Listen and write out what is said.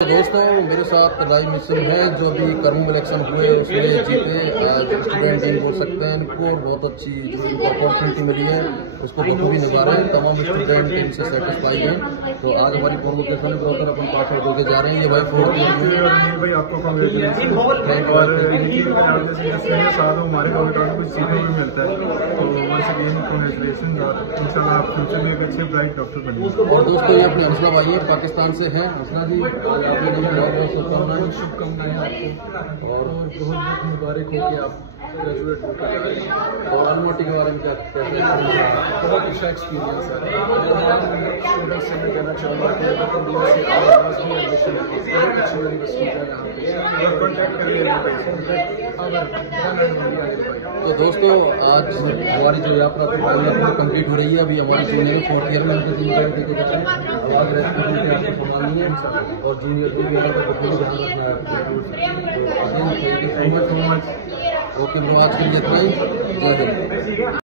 दोस्तों मेरे साथ लाइव मिशन है जो अभी कर्म इलेक्शन हुए उसमें जीते स्टूडेंट टीम बोल सकते हैं इनको और बहुत अच्छी जो इनको अपॉर्चुनिटी मिली है उसको बखूबी निभा रहे हैं। तमाम स्टूडेंट इनसे सेटिस्फाई हैं। तो आज हमारी कॉन्वोकेशन में ब्रोकर अपन पास आउट होकर जा रहे हैं। ये भाई फोर्थ ईयर में भाई आपको कांग्रेचुलेशन और साल हमारे कॉन्वेंट में कुछ सीखने को मिलता है तो वैसे अगेन कांग्रेचुलेशन इंशाल्लाह आप फ्यूचर में एक अच्छे ब्राइट डॉक्टर बनेंगे। और दोस्तों ये अपने हंसला भाई है पाकिस्तान से हैं। हंसला जी आपने बहुत शुभकामनाएं आपको और बहुत बहुत मुबारक हो कि आप ग्रेजुएट हो गए। और अनमोटी के बारे में क्या कहते हैं? बहुत अच्छा एक्सपीरियंस है। स्टूडेंट से मैं कहना चाहूँगा कि एडमिशन बहुत अच्छी यूनिवर्सिटी है यहाँ पे। तो दोस्तों आज हमारी जो यात्रा कंप्लीट हो रही है। अभी हमारी जूनियर फोर्थ ईयर में संभालनी है और जूनियर को ध्यान रखना है। ओके ब्रो, आज के लिए इतना ही। जय हिंद।